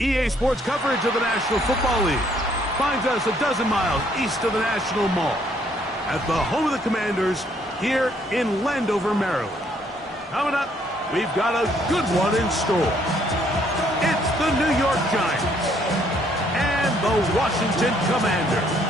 EA Sports coverage of the National Football League finds us a dozen miles east of the National Mall at the home of the Commanders here in Landover, Maryland. Coming up, we've got a good one in store. It's the New York Giants and the Washington Commanders.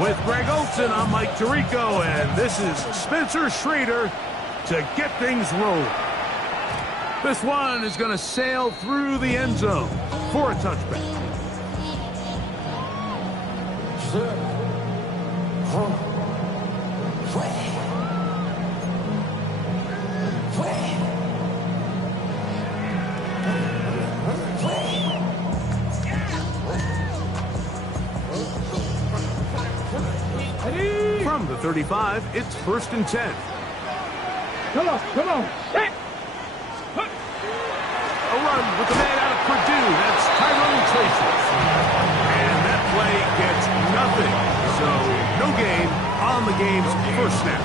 With Greg Olson, I'm Mike Tirico, and this is Spencer Schrader to get things rolling. This one is going to sail through the end zone for a touchback. From the 35, it's 1st and 10. Come on. Hit. A run with the man out of Purdue. That's Tyrone Tracy. And that play gets nothing. So no gain on the game's first snap.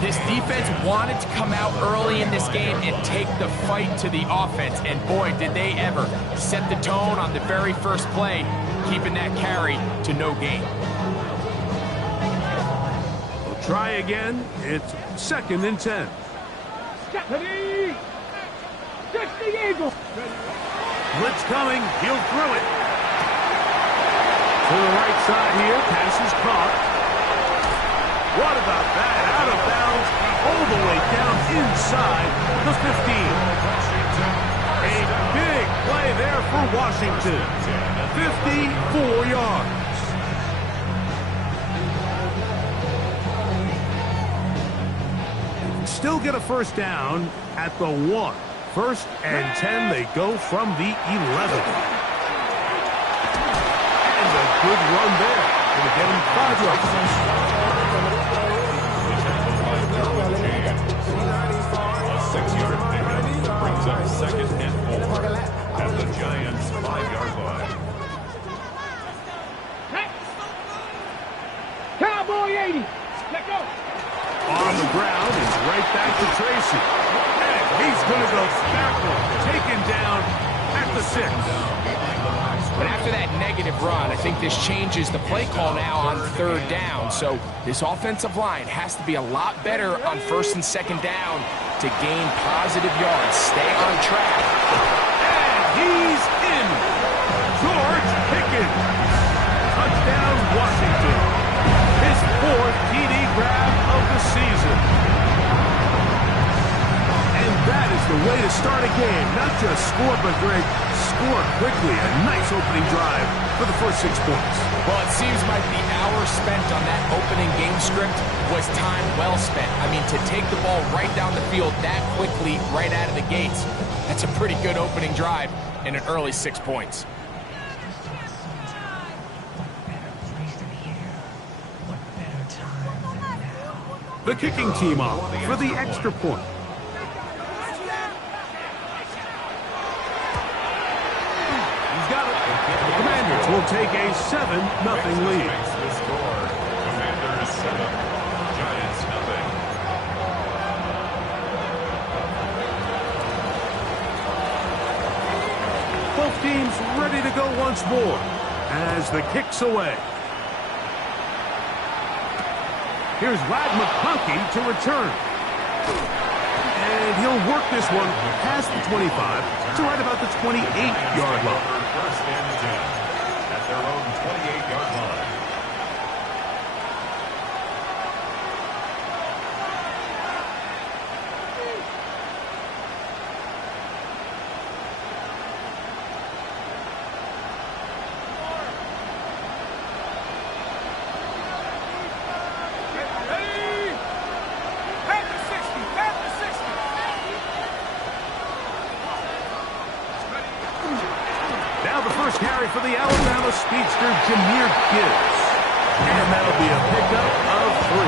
This defense wanted to come out early in this game and take the fight to the offense. And boy, did they ever set the tone on the very first play, keeping that carry to no gain. Try again. It's 2nd and 10. Ready. Touch the eagle. Blitz coming. He'll throw it. To the right side here. Pass is caught. What about that? Out of bounds. All the way down inside the 15. A big play there for Washington. 54 yards. Still get a first down at the 1. 1st and 10, they go from the 11. And a good run there. Going to get him 5 yards. A 6-yard pickup brings up 2nd and 4 at the Giants' 5-yard line. Cowboy 80. Let go. On the ground and right back to Tracy. And he's going to go backward, taken down at the 6. But after that negative run, I think this changes the play call now on 3rd down. So this offensive line has to be a lot better on 1st and 2nd down to gain positive yards. Stay on track. And he's in. George Pickens. Touchdown, Washington. His 4th TD grab of the season. And that is the way to start a game. Not just score, but Greg, score quickly. A nice opening drive for the first 6 points. Well, it seems like the hour spent on that opening game script was time well spent. I mean, to take the ball right down the field that quickly, right out of the gates, that's a pretty good opening drive and an early 6 points. The kicking team off for the extra point. He's got it. The Commanders will take a 7-0 lead. The score. Commanders 7, Giants 0. Both teams ready to go once more as the kick's away. Here's Ladd McConkey to return. And he'll work this one past the 25 to right about the 28-yard line. 1st and 10 at their own 28-yard line. Carry for the Alabama speedster, Jahmyr Gibbs. And that'll be a pickup of 3.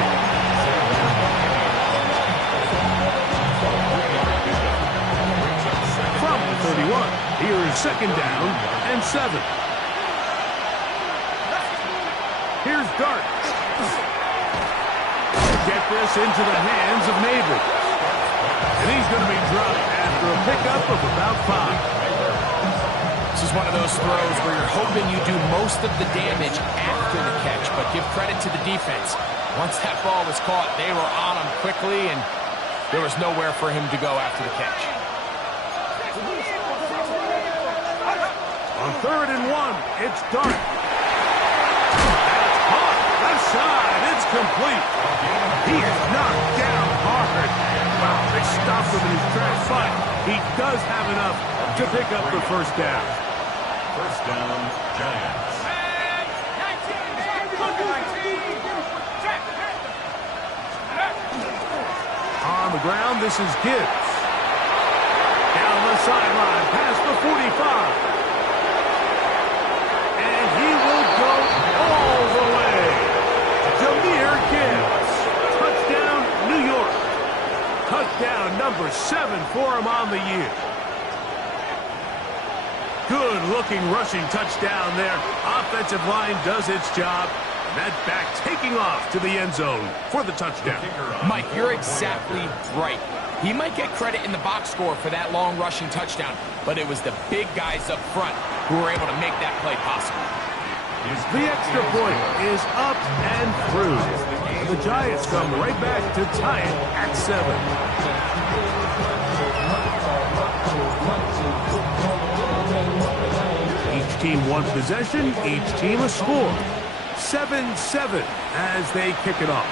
From the 31. Here's second down and 7. Here's Dart. Get this into the hands of Neighbors. And he's going to be dropped after a pickup of about 5. This is one of those throws where you're hoping you do most of the damage after the catch, but give credit to the defense. Once that ball was caught, they were on him quickly, and there was nowhere for him to go after the catch. On 3rd and 1, it's Dart. That's caught. Left side. It's complete. He is knocked down hard. Wow, they stopped him in his tracks, but he does have enough to pick up the first down. First down, Giants. On the ground, this is Gibbs. Down the sideline, past the 45. And he will go all the way. Jahmyr Gibbs. Touchdown, New York. Touchdown number 7 for him on the year. Good-looking rushing touchdown there. Offensive line does its job. That back taking off to the end zone for the touchdown. Mike, you're exactly right. He might get credit in the box score for that long rushing touchdown, but it was the big guys up front who were able to make that play possible. The extra point is up and through. The Giants come right back to tie it at 7. Each team one possession, each team a score. 7-7 as they kick it off.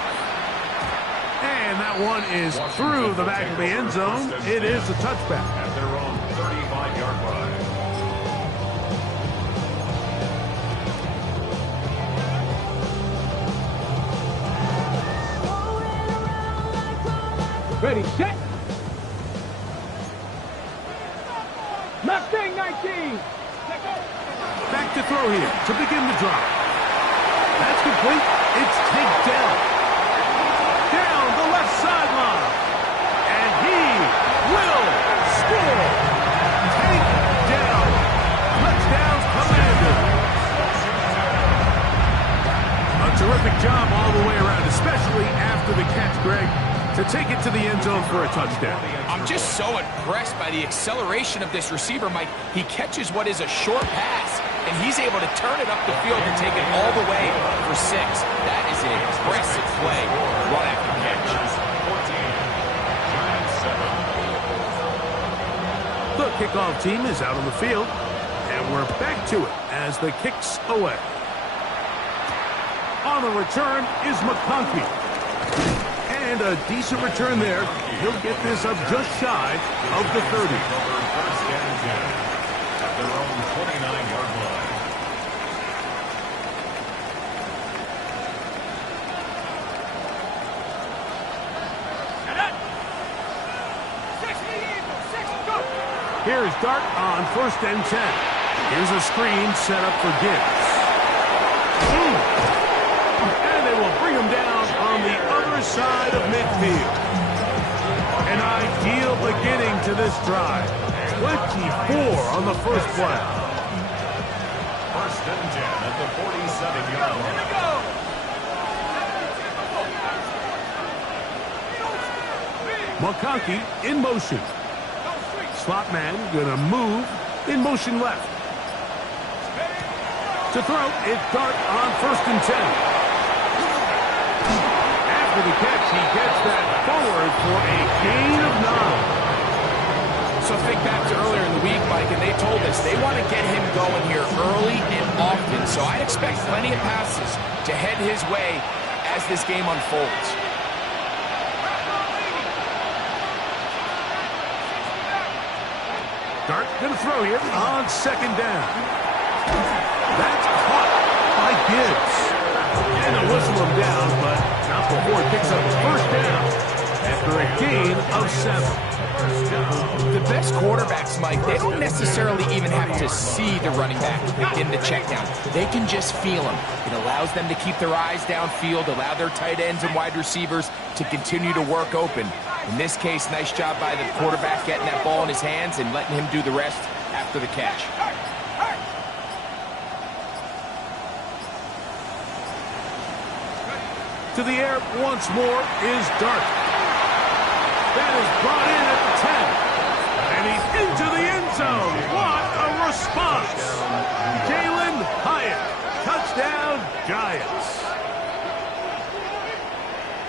And that one is through the back of the end zone. It is a touchback. At their own 35-yard line. Ready, set. Mustang 19. Let go. Back to throw here to begin the drive. That's complete. It's taken down. Down the left sideline. And he will score. Take down. Touchdowns Commanders. A terrific job all the way around, especially after the catch, Greg, to take it to the end zone for a touchdown. I'm just so impressed by the acceleration of this receiver, Mike. He catches what is a short pass, and he's able to turn it up the field and take it all the way for 6. That is an impressive play, run after catch. 14, Giants 7. The kickoff team is out on the field, and we're back to it as the kick's away. On the return is McConkey. And a decent return there. He'll get this up just shy of the 30. First and 10 at their own 29-yard line. Here's Dart on 1st and 10. Here's a screen set up for Gibbs. And they will bring him down on the other side of midfield. An ideal beginning to this drive. 24 on the first play. First and 10 at the 47-yard line. McConkey in motion. Slot man gonna move in motion left. To throw, it's Dart on 1st and 10. After the catch, he gets that forward for a gain of 9. So think back to earlier in the week, Mike, and they told us they want to get him going here early and often. So I expect plenty of passes to head his way as this game unfolds. Dart gonna throw here on 2nd down. That's caught by Gibbs. And they'll whistle him down, but not before it picks up his 1st down after a gain of 7. The best quarterbacks, Mike, they don't necessarily even have to see the running back in the check down. They can just feel him. It allows them to keep their eyes downfield, allow their tight ends and wide receivers to continue to work open. In this case, nice job by the quarterback getting that ball in his hands and letting him do the rest after the catch. To the air once more is Dart. That is brought in at the 10. And he's into the end zone. What a response. Jalen Hyatt. Touchdown, Giants.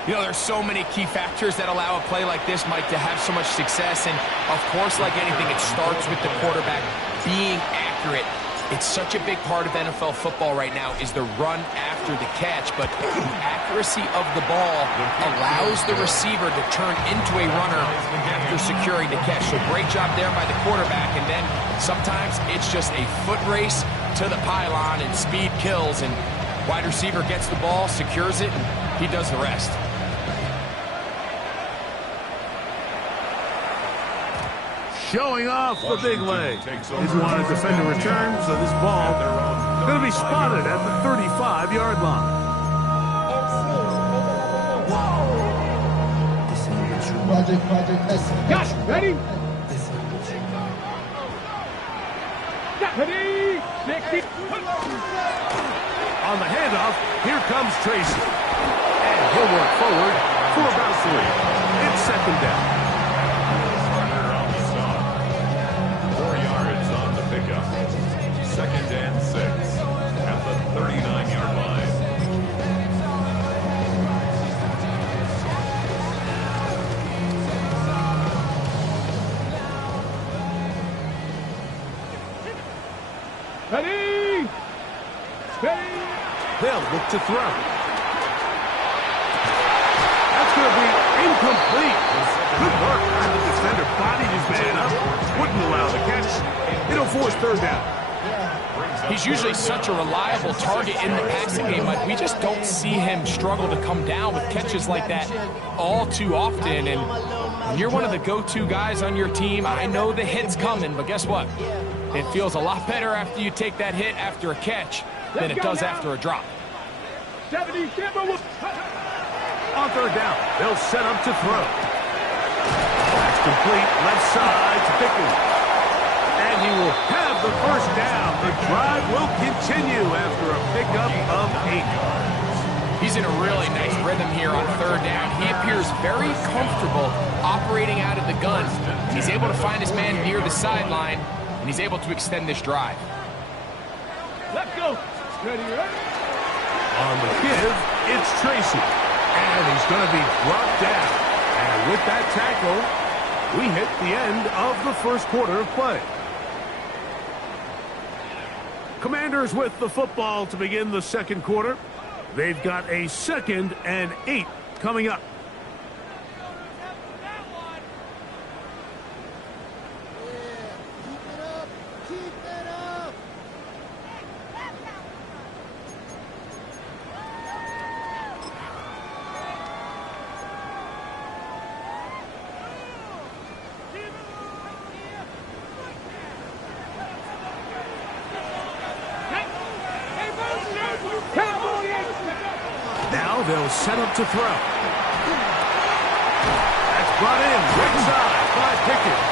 You know, there's so many key factors that allow a play like this, Mike, to have so much success. And, of course, like anything, it starts with the quarterback being accurate. It's such a big part of NFL football right now is the run after the catch. But the accuracy of the ball allows the receiver to turn into a runner after securing the catch. So great job there by the quarterback. And then sometimes it's just a foot race to the pylon and speed kills. And wide receiver gets the ball, secures it, and he does the rest. Showing off the big leg. Didn't want to defend a return, so this ball going to be spotted at the 35-yard line. Got it. Ready? Ready? 60. On the handoff, here comes Tracy. And he'll work forward for about 3. It's second down. Second and 6 at the 39-yard line. Ready? Ready? They'll look to throw. That's going to be incomplete. Good work. The defender bodied his man up. Wouldn't allow the catch. It'll force third down. He's usually such a reliable target in the passing game. Like, we just don't see him struggle to come down with catches like that all too often. And when you're one of the go-to guys on your team, I know the hit's coming, but guess what? It feels a lot better after you take that hit after a catch than it does after a drop. 77. On third down, they'll set up to throw. That's complete. Left side to Pickens. And he will have the first down. The drive will continue after a pickup of 8. He's in a really nice rhythm here on third down. He appears very comfortable operating out of the gun. He's able to find his man near the sideline, and he's able to extend this drive. Let's go. Ready, ready? On the give, it's Tracy. And he's going to be brought down. And with that tackle, we hit the end of the first quarter of play. Commanders with the football to begin the second quarter. They've got a 2nd and 8 coming up. Now they'll set up to throw. That's brought in right side by Pickens.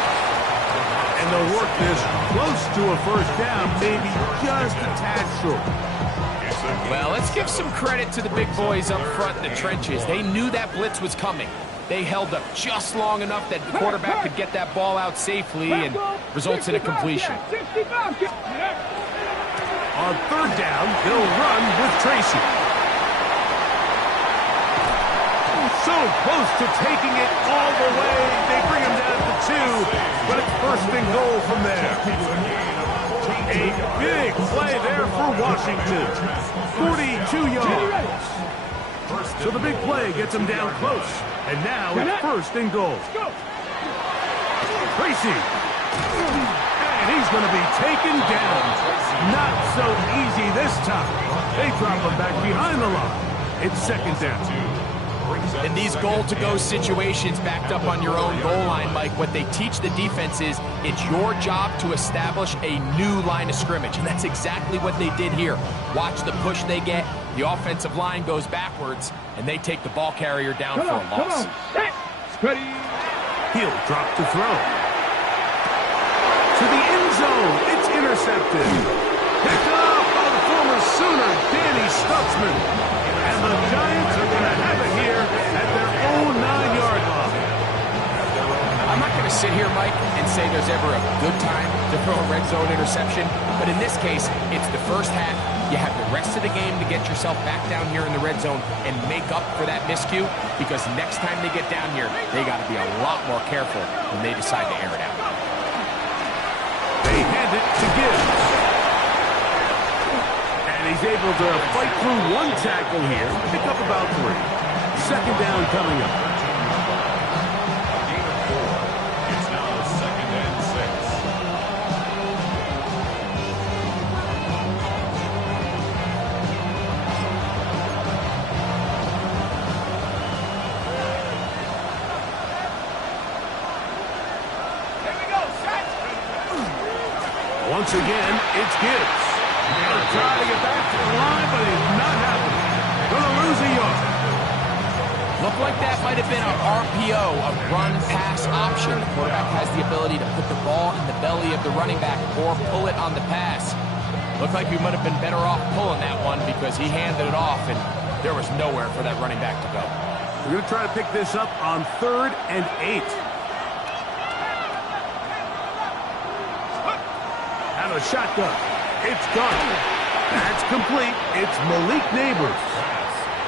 And they'll work this close to a first down, maybe just a tad short. Well, let's give some credit to the big boys up front in the trenches. They knew that blitz was coming. They held up just long enough that the quarterback could get that ball out safely and results in a completion. On third down, they'll run with Tracy. So close to taking it all the way. They bring him down to 2, but it's first and goal from there. A big play there for Washington. 42 yards. So the big play gets him down close. And now it's first and goal. Tracy. And he's going to be taken down. Not so easy this time. They drop him back behind the line. It's second down. In these goal-to-go situations backed up on your own goal line, Mike, what they teach the defense is it's your job to establish a new line of scrimmage, and that's exactly what they did here. Watch the push they get. The offensive line goes backwards, and they take the ball carrier down for a loss. Ready? He'll drop to throw. to the end zone. It's intercepted. Picked off by the former Sooner, Danny Stutzman. And the Giants are going to have it here at their own 9-yard line. I'm not going to sit here, Mike, and say there's ever a good time to throw a red zone interception, but in this case, it's the first half. You have the rest of the game to get yourself back down here in the red zone and make up for that miscue, because next time they get down here, they got to be a lot more careful when they decide to air it out. They hand it to Gibbs. And he's able to fight through one tackle here, pick up about 3. Second down coming up. Once again, it's Gibbs. He'll try to get back to the line, but it's not happening. Gonna lose a yard. Looked like that might have been an RPO, a run-pass option. The quarterback has the ability to put the ball in the belly of the running back or pull it on the pass. Looked like we might have been better off pulling that one because he handed it off, and there was nowhere for that running back to go. We're going to try to pick this up on 3rd and 8. Out of the shotgun. It's gone. That's complete. It's Malik Neighbors.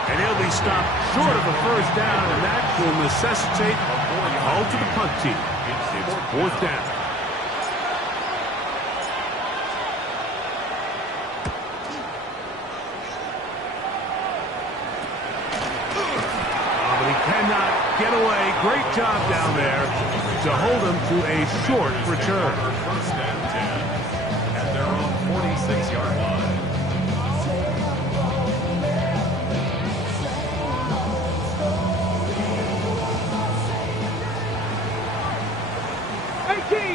And he'll be stopped short of a first down, and that will necessitate a call to the punt team. It's 4th down. Oh, but he cannot get away. Great job down there to hold him to a short return. First and 10 at their own 46-yard line.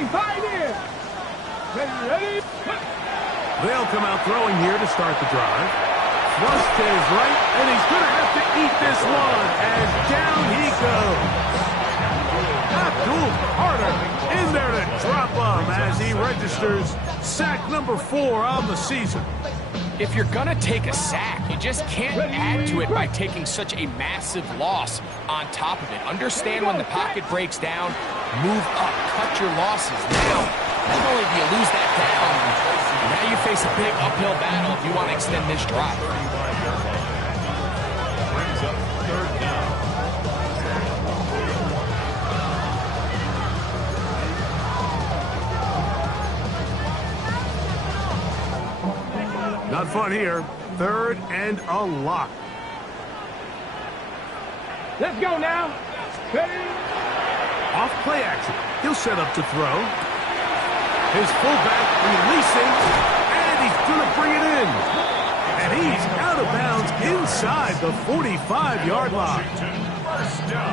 Pioneer! Ready? They'll come out throwing here to start the drive. Thrust to his right, and he's going to have to eat this one as down he goes. Abdul Carter in there to drop him as he registers sack number 4 on the season. If you're going to take a sack, you just can't add to it by taking such a massive loss on top of it. Understand when the pocket breaks down, move up, cut your losses. Now, not only do you lose that down, now you face a big uphill battle if you want to extend this drive. Brings up 3rd down. Not fun here. 3rd and a lot. Let's go now. Ready? Off play action. He'll set up to throw. His fullback releasing, and he's going to bring it in. And he's out of bounds inside the 45-yard line.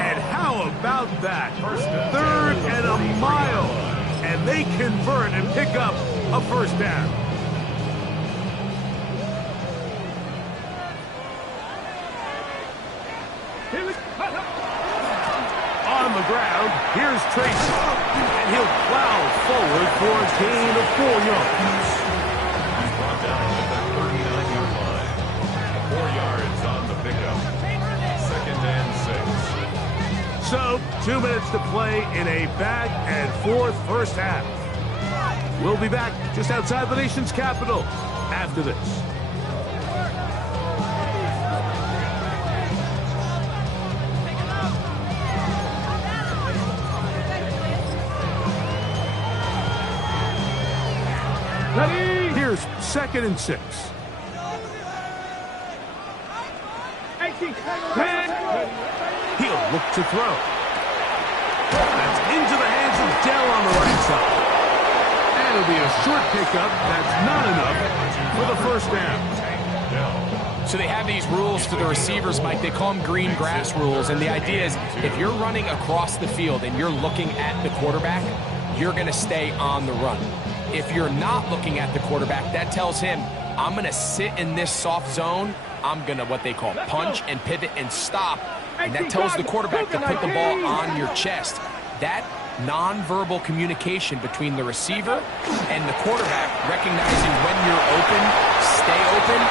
And how about that? 3rd and a mile. And they convert and pick up a first down. On the ground, here's Tracy, and he'll plow forward for a gain of 4 yards. He's brought down at the 39-yard line. 4 yards on the pickup. 2nd and 6. So, 2 minutes to play in a back and forth first half. We'll be back just outside the nation's capital after this. Ready? Here's 2nd and 6. 18. He'll look to throw. That's into the hands of Dell on the right side. And it'll be a short pickup. That's not enough for the first down. So they have these rules for the receivers, Mike. They call them green grass rules. And the idea is if you're running across the field and you're looking at the quarterback, you're going to stay on the run. If you're not looking at the quarterback, that tells him, I'm going to sit in this soft zone. I'm going to what they call punch and pivot and stop. And that tells the quarterback to put the ball on your chest. that nonverbal communication between the receiver and the quarterback, recognizing when you're open, stay open,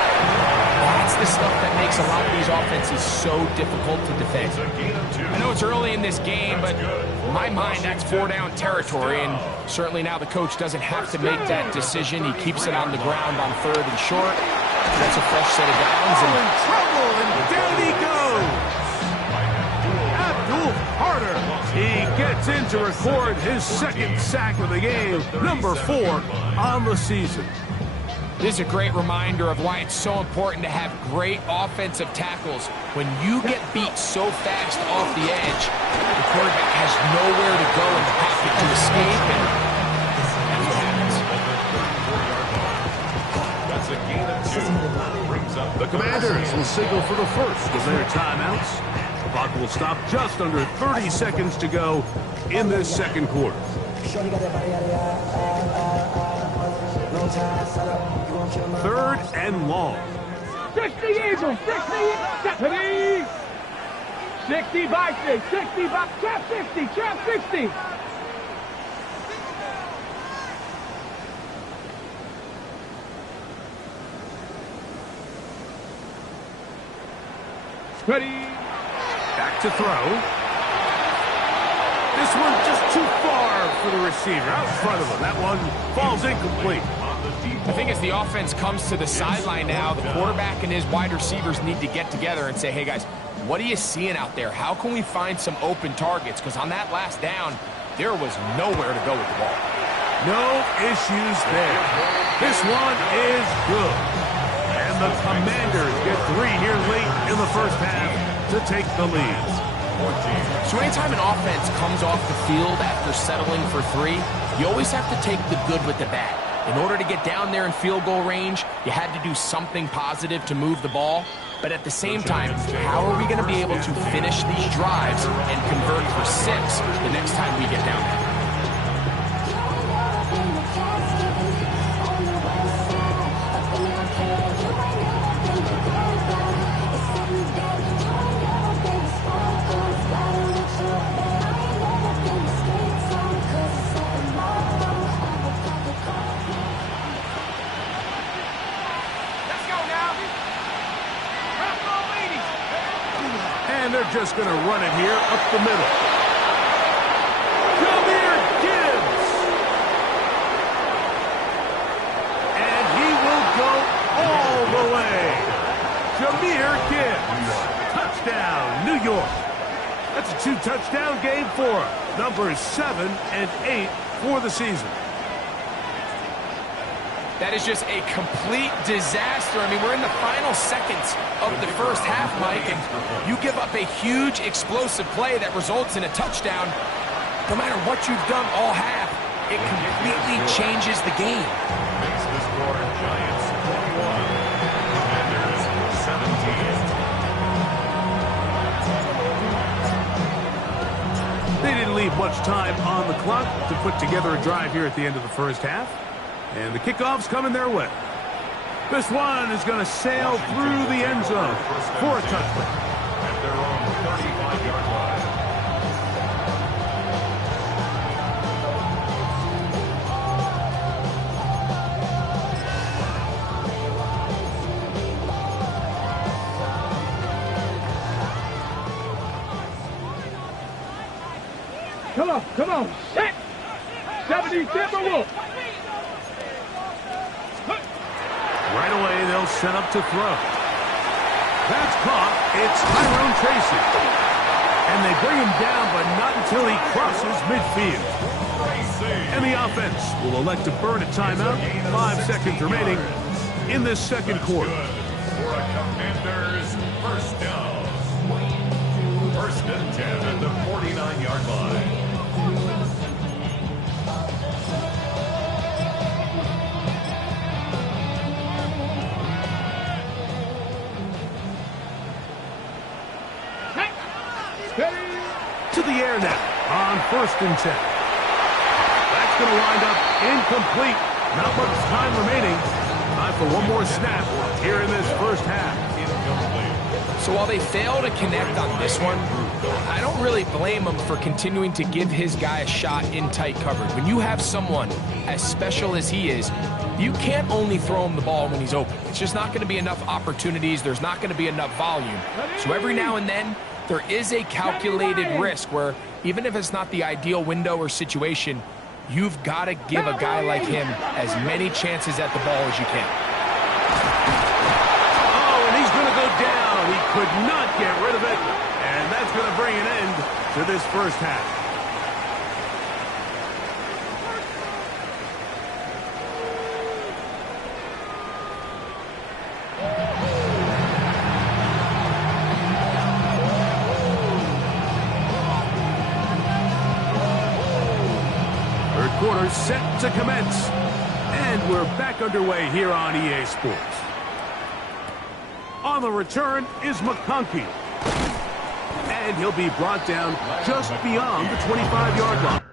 that's the stuff that makes a lot of these offenses so difficult to defend. I know it's early in this game, but in my mind, that's 4-down territory, and certainly now the coach doesn't have to make that decision. He keeps it on the ground on 3rd and short. That's a fresh set of downs. In trouble, and down he goes. Abdul Carter. He gets in to record his 2nd sack of the game, number 4 on the season. This is a great reminder of why it's so important to have great offensive tackles. When you get beat so fast off the edge, the quarterback has nowhere to go in the pocket to escape, and that's what happens. That's a gain of 2. Brings up The Commanders will signal for the first of their timeouts. The clock will stop just under 30 seconds to go in this 2nd quarter. 3rd and long. 60 Eagles, 60, 60 by 6, 60 by, trap 60, trap 60. Ready. Back to throw. This one just too far for the receiver, out in front of him. That one falls incomplete. I think as the offense comes to the sideline now, the quarterback and his wide receivers need to get together and say, hey guys, what are you seeing out there? How can we find some open targets? Because on that last down, there was nowhere to go with the ball. No issues there. This one is good. And the Commanders get 3 here late in the first half to take the lead. So anytime an offense comes off the field after settling for 3, you always have to take the good with the bad. In order to get down there in field goal range, you had to do something positive to move the ball. But at the same time, how are we going to be able to finish these drives and convert for 6 the next time we get down there? And they're just going to run it here up the middle. Jameer Gibbs. And he will go all the way. Jameer Gibbs. Touchdown, New York. That's a 2-touchdown game for him. Numbers 7 and 8 for the season. That is just a complete disaster. I mean, we're in the final seconds of the first half, Mike, and you give up a huge explosive play that results in a touchdown. No matter what you've done all half, it completely changes the game. makes the score Giants 21, Commanders 17. They didn't leave much time on the clock to put together a drive here at the end of the first half. And the kickoff's coming their way. This one is going to sail through the end zone for a touchdown. At their own 35-yard line. Come on, set. 70 Timberwolves. Right away, they'll set up to throw. That's caught. It's Tyrone Tracy. And they bring him down, but not until he crosses midfield. And the offense will elect to burn a timeout. 5 seconds remaining in this second quarter. For a Commanders first down. 1st and 10 at the 49-yard line. To the air now on 1st and 10. That's going to wind up incomplete. Not much time remaining. Time for one more snap here in this first half. Incomplete. So while they fail to connect on this one, I don't really blame him for continuing to give his guy a shot in tight coverage. When you have someone as special as he is, you can't only throw him the ball when he's open. It's just not going to be enough opportunities. There's not going to be enough volume. So every now and then, there is a calculated risk where even if it's not the ideal window or situation, you've got to give a guy like him as many chances at the ball as you can. Oh, and he's going to go down. He could not get rid of it. And that's going to bring an end to this first half. Third quarter set to commence. And we're back underway here on EA Sports. On the return is McConkey. And he'll be brought down just beyond the 25-yard line.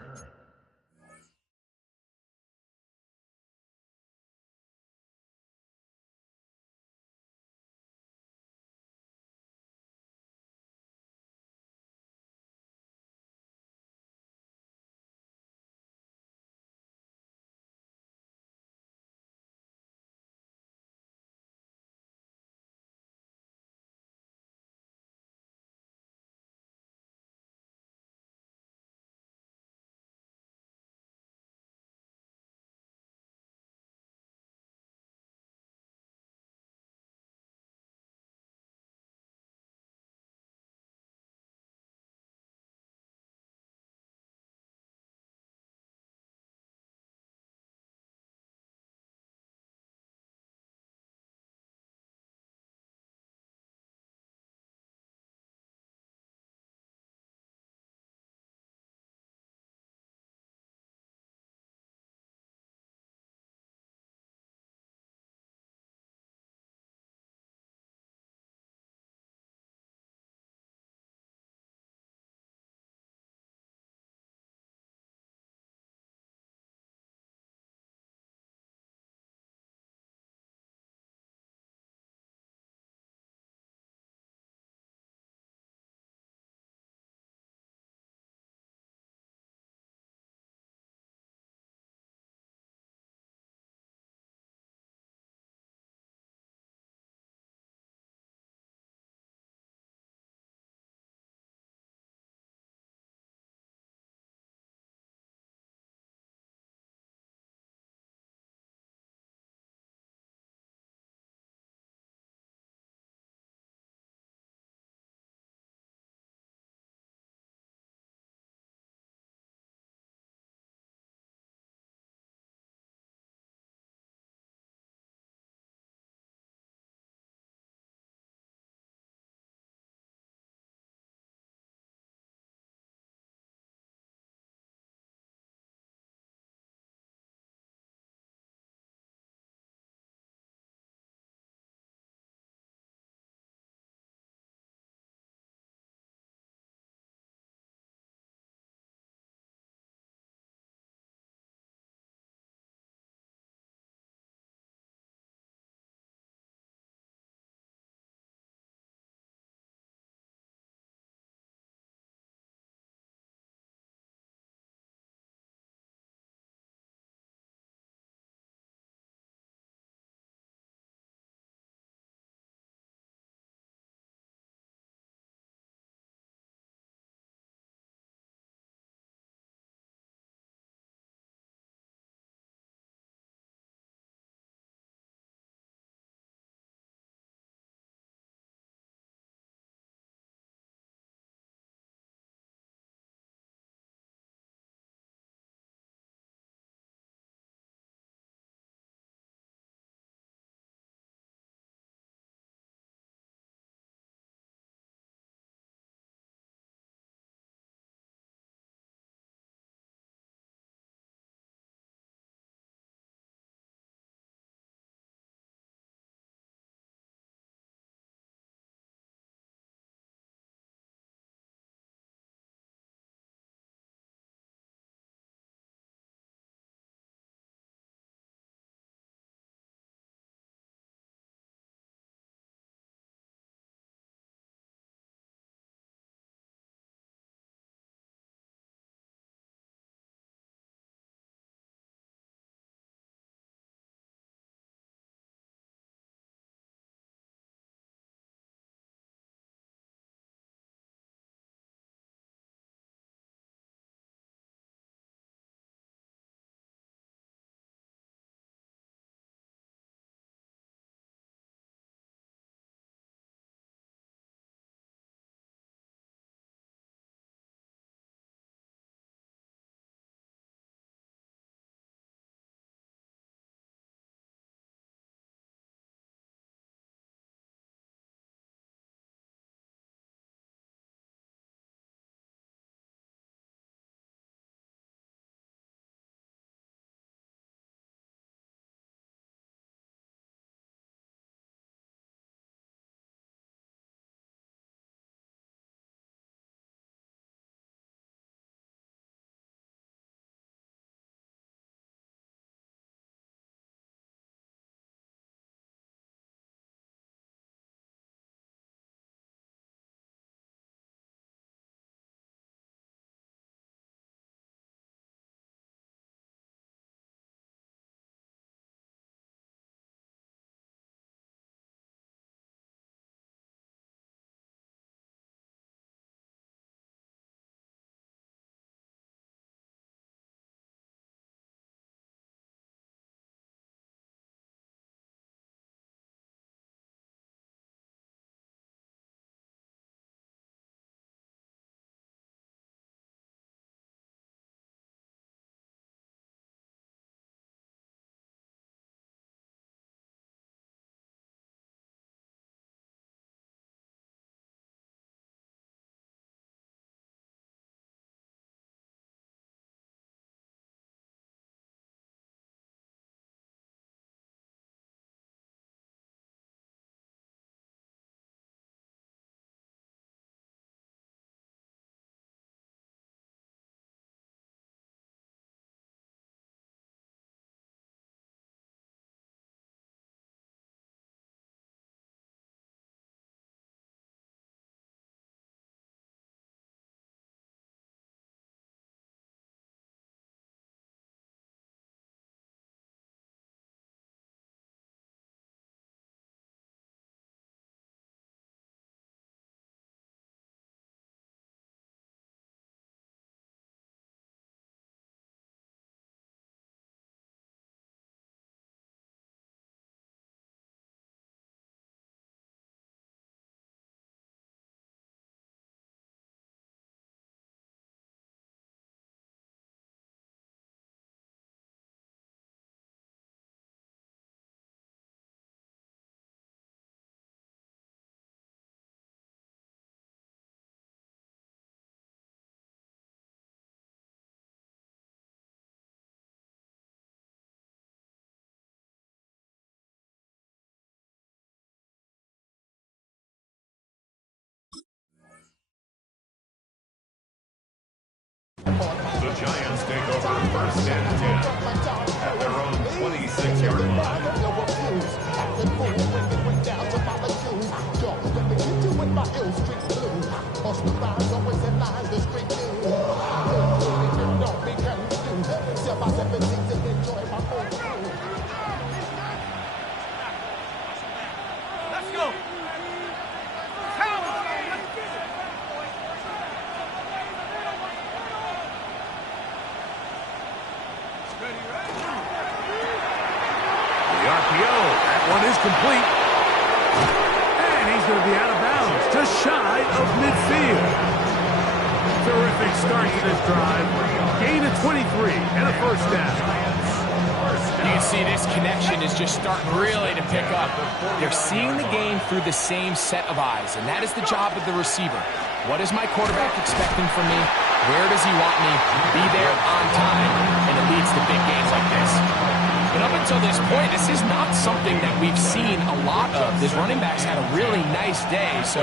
Giants take over first and 10 at their own 26-yard line. Let's go. The RPO, that one is complete. And he's going to be out of bounds, just shy of midfield. Terrific start to this drive. Gain of 23 and a first down. You can see this connection is just starting really to pick up. They're seeing the game through the same set of eyes, and that is the job of the receiver. What is my quarterback expecting from me? Where does he want me? Be there on time, and it leads to big games like this. But up until this point, this is not something that we've seen a lot of. This running back's had a really nice day, so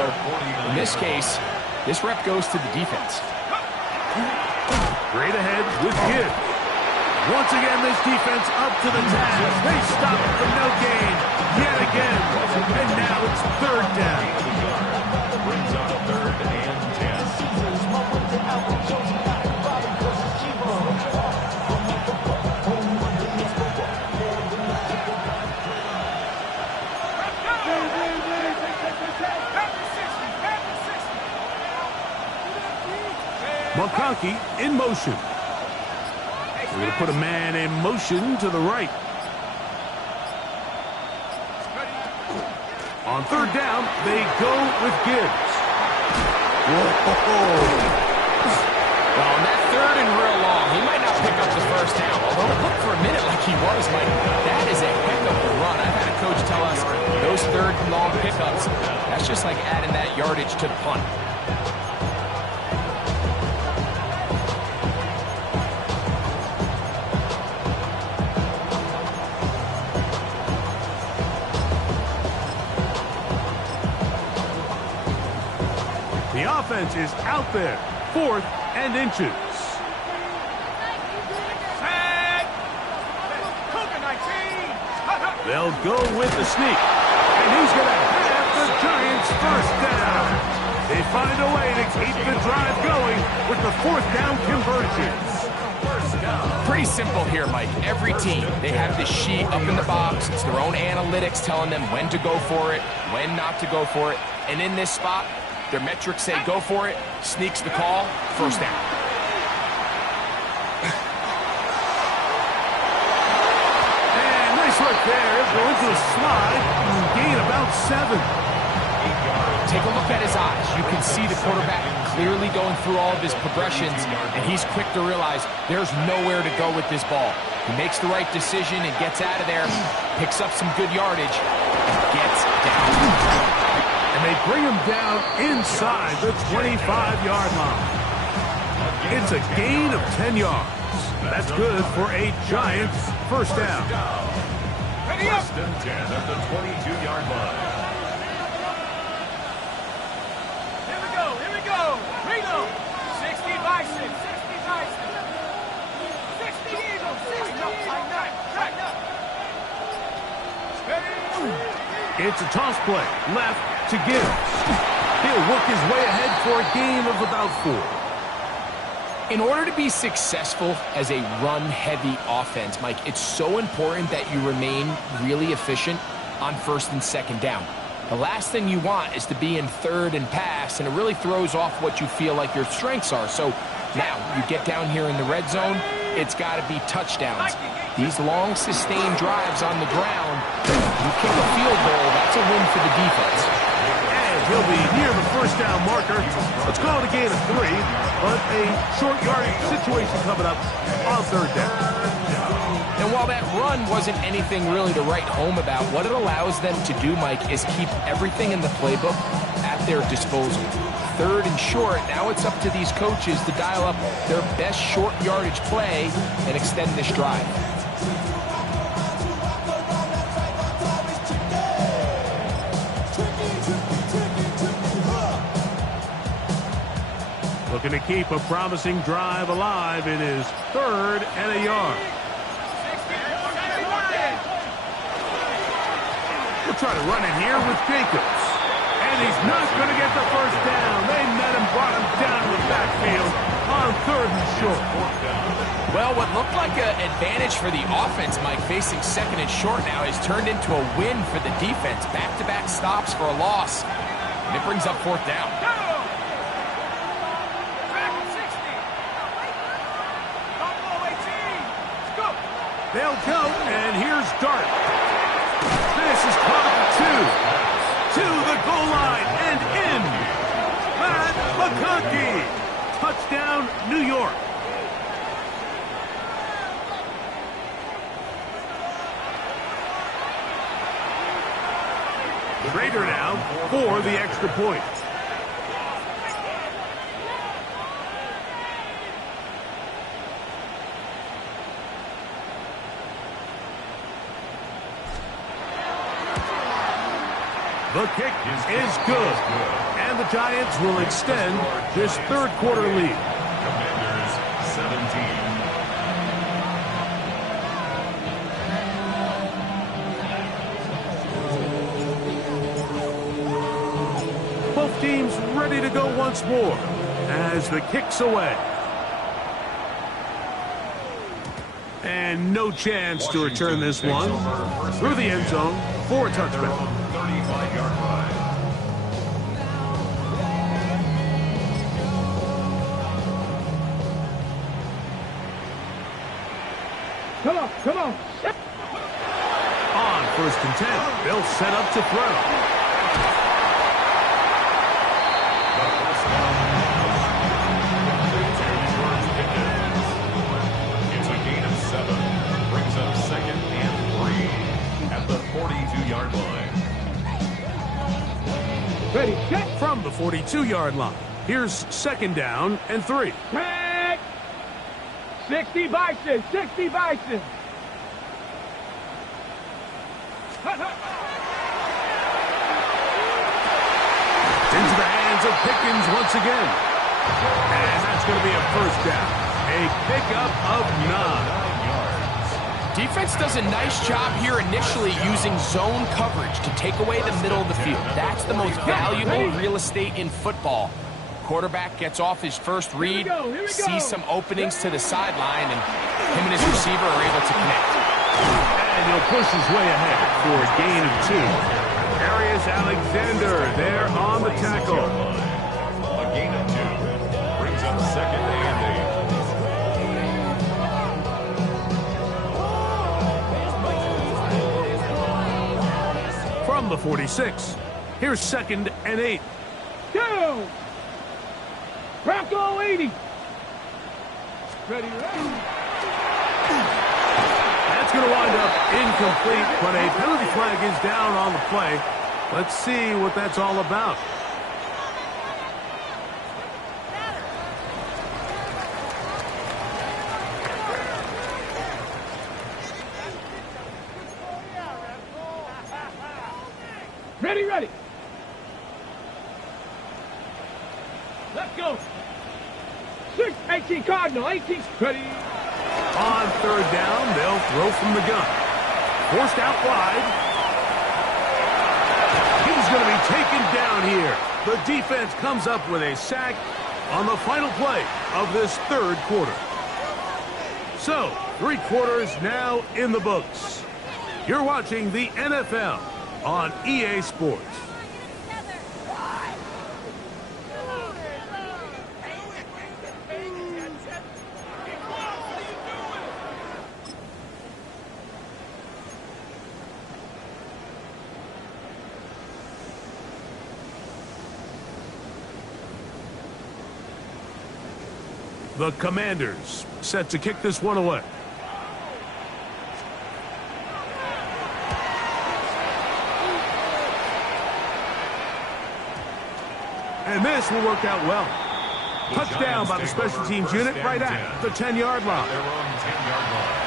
in this case, this rep goes to the defense. Straight ahead with Gibbs. Once again, this defense up to the task. They stop it for no gain yet again. And now it's third down. Brings on a third and 10. McConkey in motion. We're going to put a man in motion to the right. On third down, they go with Gibbs. Whoa. Well, on that third and real long, he might not pick up the first down. Although it looked for a minute like he was, Mike. That is a heck of a run. I've had a coach tell us those third and long pickups, that's just like adding that yardage to the punt. The offense is out there. 4th and inches. They'll go with the sneak. And he's going to have the Giants first down. They find a way to keep the drive going with the 4th down conversions. Pretty simple here, Mike. Every team, they have this sheet up in the box. It's their own analytics telling them when to go for it, when not to go for it. And in this spot, their metrics say go for it, sneaks the call, first down. And nice work there. Going to a slide, gain about 7. Take a look at his eyes. You can see the quarterback clearly going through all of his progressions, and he's quick to realize there's nowhere to go with this ball. He makes the right decision and gets out of there, picks up some good yardage, and gets down. And they bring him down inside the 25-yard line. It's a gain of 10 yards. That's good for a Giants first down. First and 10 at the 22-yard line. Here we go. Reno. 60 Bison. 60 Bison. 60 Eagles. 60 Eagles. It's a toss play. Left to Gibbs. He'll work his way ahead for a gain of about 4. In order to be successful as a run-heavy offense, Mike, it's so important that you remain really efficient on first and second down. The last thing you want is to be in third and pass, and it really throws off what you feel like your strengths are. So now you get down here in the red zone, it's got to be touchdowns. These long, sustained drives on the ground, you kick a field goal, that's a win for the defense. And he'll be near the first down marker. Let's call it a gain of 3, but a short yardage situation coming up on third down. And while that run wasn't anything really to write home about, what it allows them to do, Mike, is keep everything in the playbook at their disposal. Third and short, now it's up to these coaches to dial up their best short yardage play and extend this drive. Looking to keep a promising drive alive. It is 3rd and a yard. We'll try to run it here with Jacobs. And he's not going to get the first down. They met him, brought him down to the backfield on 3rd and short. Well, what looked like an advantage for the offense, Mike, facing 2nd and short now, has turned into a win for the defense. Back-to-back stops for a loss. And it brings up 4th down. They'll go, and here's Dart. This is caught at 2. To the goal line and in. Matt McConkey. Touchdown, New York. Trader now for the extra point. The kick is good. And the Giants will extend this 3rd quarter lead. Commanders 17. Both teams ready to go once more as the kick's away. And no chance to return this one through the end zone for a touchback. 35-yard line. Come on, come on. On 1st and 10, they'll set up to throw. It's a gain of 7. Brings up 2nd and 3 at the 42-yard line. Ready, set. From the 42-yard line, here's 2nd down and 3. Tag. 60 Bison, 60 Bison. Into the hands of Pickens once again. And that's going to be a 1st down. A pickup of 9. Defense does a nice job here initially using zone coverage to take away the middle of the field. That's the most valuable real estate in football. Quarterback gets off his first read, sees some openings to the sideline, and him and his receiver are able to connect. And he'll push his way ahead for a gain of 2. Darius Alexander there on the tackle. A gain of 2. Brings up 2nd and 8. From the 46, here's 2nd and 8. Go! Bronco 80. Ready, ready. That's going to wind up incomplete, but a penalty flag is down on the play. Let's see what that's all about. Ready, ready. Let's go. 18 Cardinal, 18. Ready. On 3rd down, they'll throw from the gun. Forced out wide. He's going to be taken down here. The defense comes up with a sack on the final play of this 3rd quarter. So, 3 quarters now in the books. You're watching the NFL on EA Sports. The Commanders set to kick this one away. And this will work out well. Touchdown by the special teams unit right at the 10-yard line. Their own 10-yard line.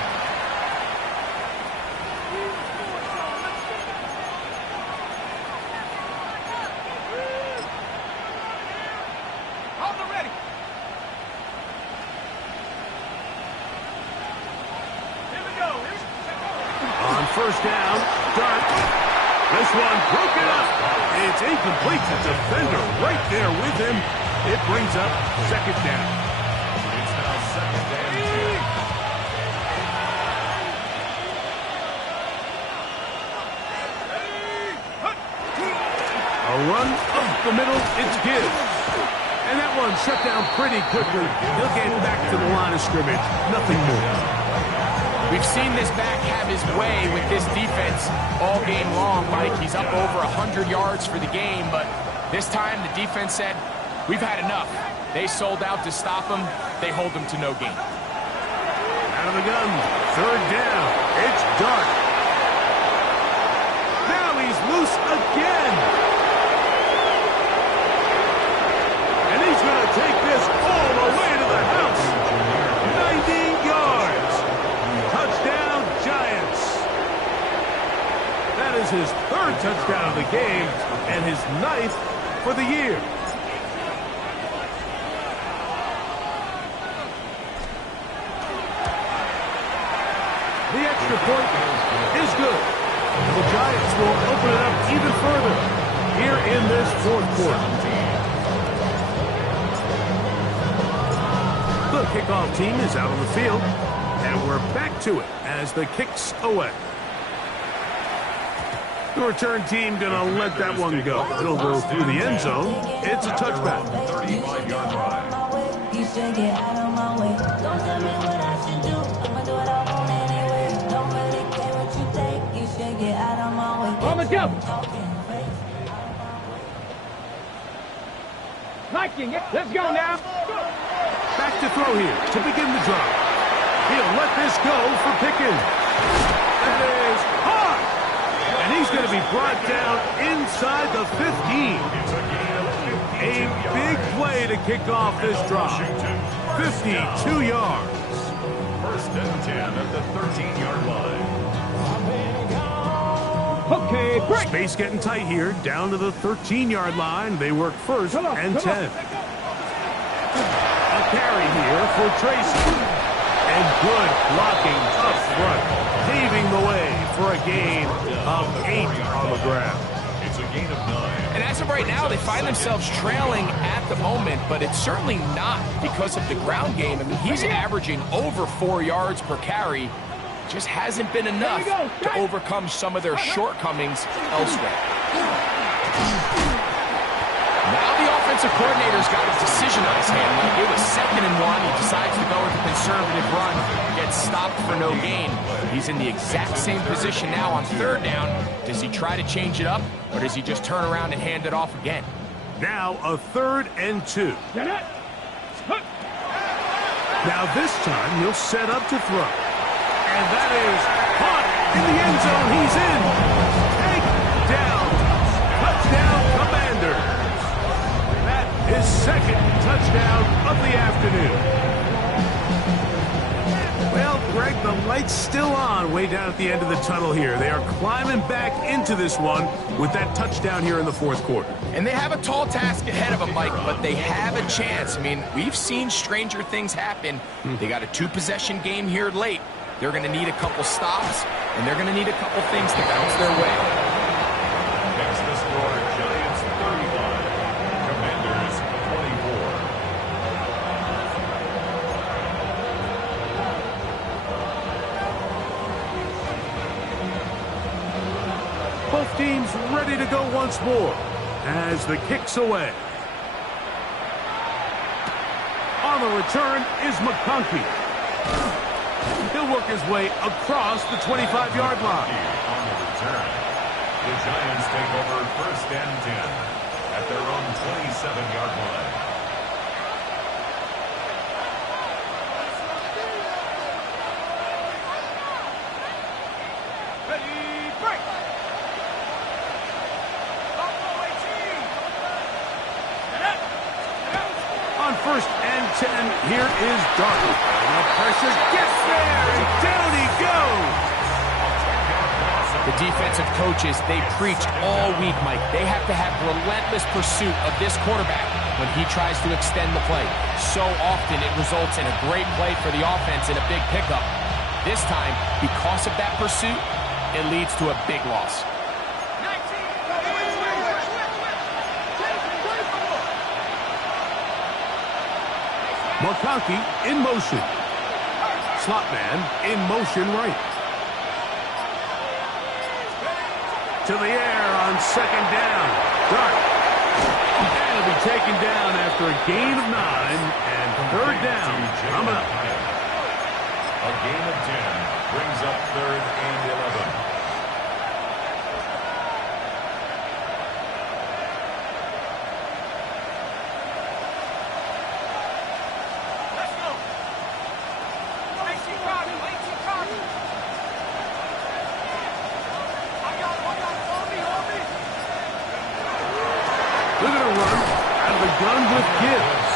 first down. Dart. This one broken up. It's incomplete. The defender right there with him. It brings up second down. It's now second and 10. A run up the middle, it's Gibbs. And that one shut down pretty quickly. He'll get back to the line of scrimmage. Nothing more. We've seen this back have his way with this defense all game long, Mike. He's up over 100 yards for the game, but this time the defense said, we've had enough. They sold out to stop him. They hold him to no gain. Out of the gun, third down. It's Dart. Now he's loose again. And he's going to take this all the way to the house. 90 yards. Touchdown, Giants. That is his third touchdown of the game and his 9th for the year. The extra point is good. The Giants will open it up even further here in this fourth quarter. The kickoff team is out on the field, and we're back to it as the kick's away. The return team gonna let that one go. It'll go through the end zone. It's a touchback. 35-yard drive. You should get out of my way. Don't tell me what I should do. I'ma do what I want anyway. Don't really care what you think. You should get out of my way. On the jump. Liking it. Let's go now. Back to throw here to begin the drive. He'll let this go for Pickens. That is hard. And he's going to be brought down inside the 15. A big play to kick off this drive. 52 yards. First and 10 at the 13-yard line. Okay, break. Space getting tight here, down to the 13-yard line. They work first and 10. A carry here for Tracy. And good blocking up front, paving the way for a gain of 8 on the ground. It's a gain of 9. And as of right now, they find themselves trailing at the moment, but it's certainly not because of the ground game. I mean, he's averaging over 4 yards per carry. Just hasn't been enough to overcome some of their shortcomings elsewhere. Now the offensive coordinator's got a decision on his hand. Like it was 2nd and 1. He decides to go with a conservative run, gets stopped for no gain. He's in the exact same position now on 3rd down. Does he try to change it up, or does he just turn around and hand it off again? Now a 3rd and 2. Now this time he'll set up to throw. And that is caught in the end zone. He's in. Take down. Touchdown, Commanders. That is 2nd touchdown of the afternoon. Well, Greg, the light's still on way down at the end of the tunnel here. They are climbing back into this one with that touchdown here in the 4th quarter. And they have a tall task ahead of them, Mike, but they have a chance. I mean, we've seen stranger things happen. They got a 2-possession game here late. They're going to need a couple stops, and they're going to need a couple things to bounce their way. Next the score, Giants 35, Commanders 24. Both teams ready to go once more as the kick's away. On the return is McConkey. He'll work his way across the 25-yard line. On the return, the Giants take over 1st and 10 at their own 27-yard line. Ready, break. On 1st and 10, here is Darby. The pressure gets there, and down he goes. The defensive coaches, they preach all week, Mike. They have to have relentless pursuit of this quarterback when he tries to extend the play. So often it results in a great play for the offense and a big pickup. This time, because of that pursuit, it leads to a big loss. McConkey in motion. Slot man in motion right. To the air on second down. Dart. And it'll be taken down after a gain of 9 and third down coming up. A gain of 10 brings up 3rd and 11. They're going to run out of the gun with Gibbs.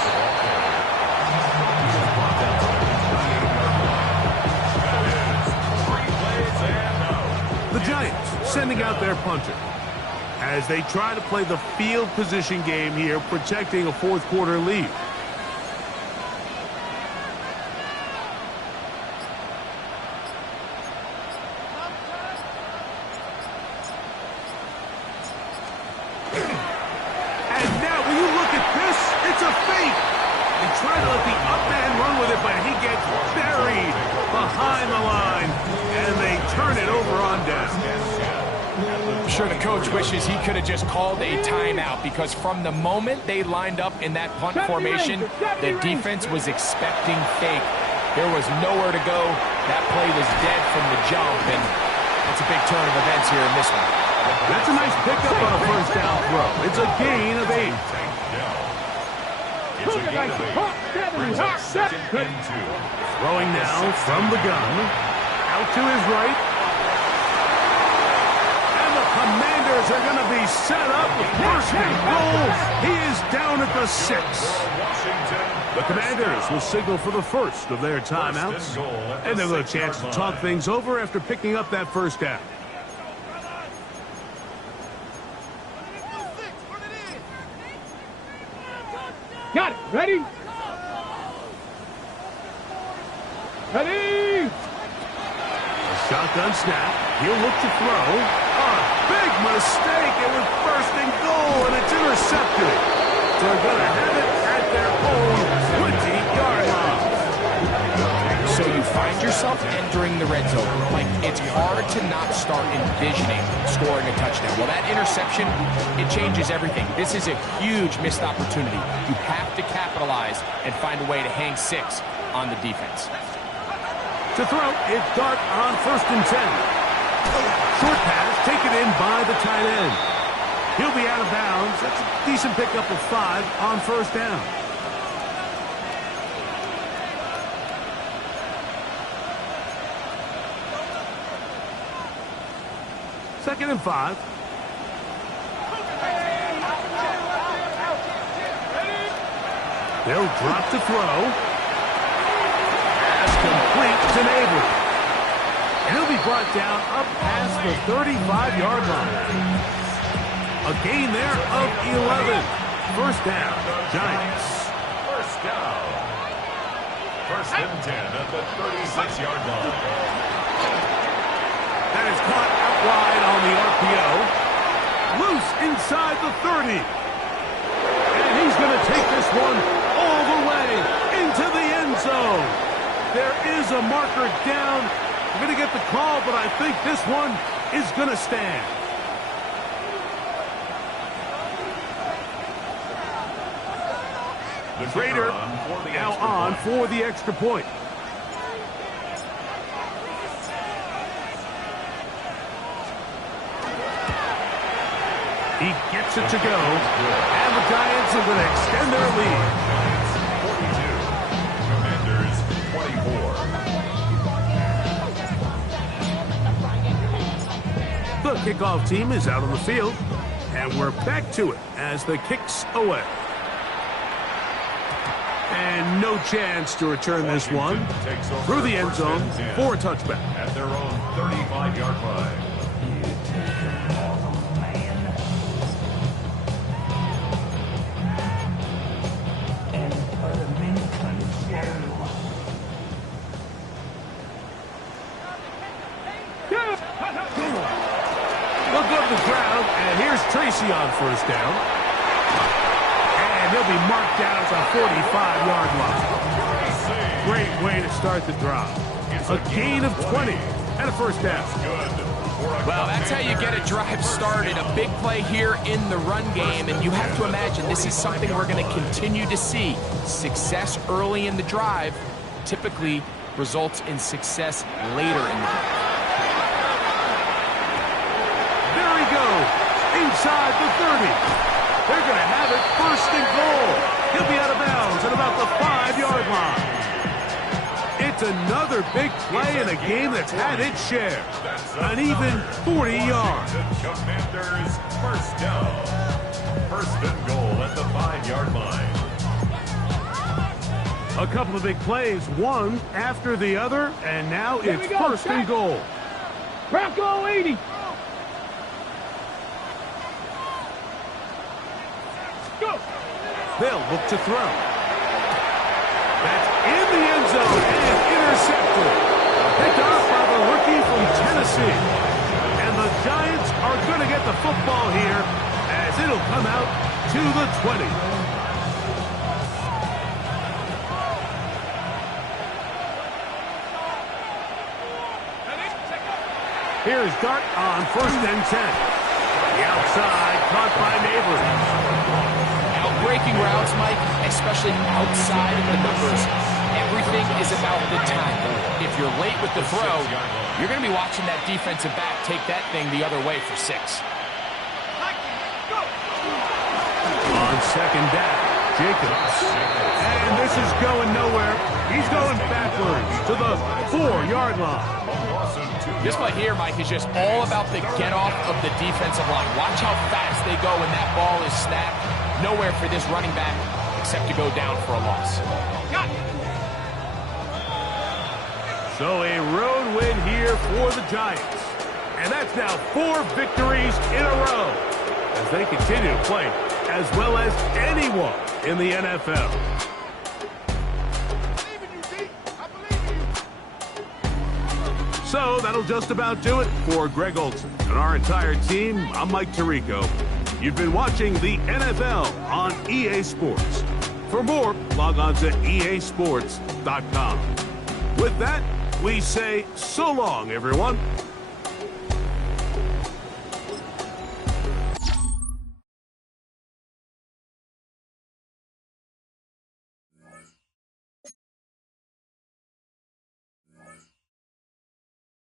The Giants sending out their punter as they try to play the field position game here, protecting a fourth quarter lead. Trying to let the up man run with it, but he gets buried behind the line, and they turn it over on down. I'm sure the coach wishes he could have just called a timeout, because from the moment they lined up in that punt formation, the defense was expecting fake. There was nowhere to go. That play was dead from the jump, and that's a big turn of events here in this one. That's a nice pickup on a first down throw. It's a gain of 8. It's a gain of 8. Brings up 2nd and 2. Throwing now from the gun. Out to his right. And the Commanders are going to be set up. First and goal. He is down at the 6. The Commanders will signal for the first of their timeouts. And they'll have a chance to talk things over after picking up that first down. Got it. Ready? Ready? A shotgun snap. He'll look to throw. A big mistake. It was first and goal, and it's intercepted. They're going to have it at their own 20-yard line. So you find yourself entering the red zone. Like, it's hard to not start envisioning scoring a touchdown. Well, that interception, it changes everything. This is a huge missed opportunity. You have to capitalize and find a way to hang 6 on the defense. To throw, it's Dart on first and 10. Short pass taken in by the tight end. He'll be out of bounds. That's a decent pickup of 5 on first down. Second and 5. They'll drop to throw. Pass complete to Neighbor. And he'll be brought down up past the 35-yard line. A gain there of 11. First down, Giants. First down. First and 10 at the 36-yard line. That is caught out wide on the RPO. Loose inside the 30. And he's going to take this one all the way into the end zone. There is a marker down. We're going to get the call, but I think this one is going to stand. The Trader now on for the extra point. He gets it to go, and the Giants are going to extend their lead. 42, Commanders 24. The kickoff team is out on the field, and we're back to it as the kick's away. And no chance to return this one through the end zone for a touchback. At their own 35-yard line. They'll go to the ground, and here's Tracy on first down. And he'll be marked down at the 45-yard line. Great way to start the drive. A gain of 20 and a first down. Well, that's how you get a drive started. A big play here in the run game, and you have to imagine this is something we're going to continue to see. Success early in the drive typically results in success later in the drive. There he goes, inside the 30. They're going to have it first and goal. He'll be out of bounds at about the 5-yard line. It's another big play in a game that's had its share. An even 40 yards. Commanders first down. First and goal at the 5-yard line. A couple of big plays, one after the other, and now it's first and goal. Bronco 80. Go. They'll look to throw. That's in the end zone and intercepted. Picked off by the rookie from Tennessee. And the Giants are going to get the football here as it'll come out to the 20. Here's Dart on first and 10. The outside caught by Neighbors. Breaking routes, Mike, especially outside of the numbers, everything is about the time. If you're late with the throw, you're going to be watching that defensive back take that thing the other way for 6. On second down, Jacobs. And this is going nowhere. He's going backwards to the 4-yard line. This play here, Mike, is just all about the get-off of the defensive line. Watch how fast they go when that ball is snapped. Nowhere for this running back except to go down for a loss. So a road win here for the Giants. And that's now 4 victories in a row as they continue to play as well as anyone in the NFL. So that'll just about do it for Greg Olson and our entire team. I'm Mike Tirico. You've been watching the NFL on EA Sports. For more, log on to easports.com. With that, we say so long, everyone.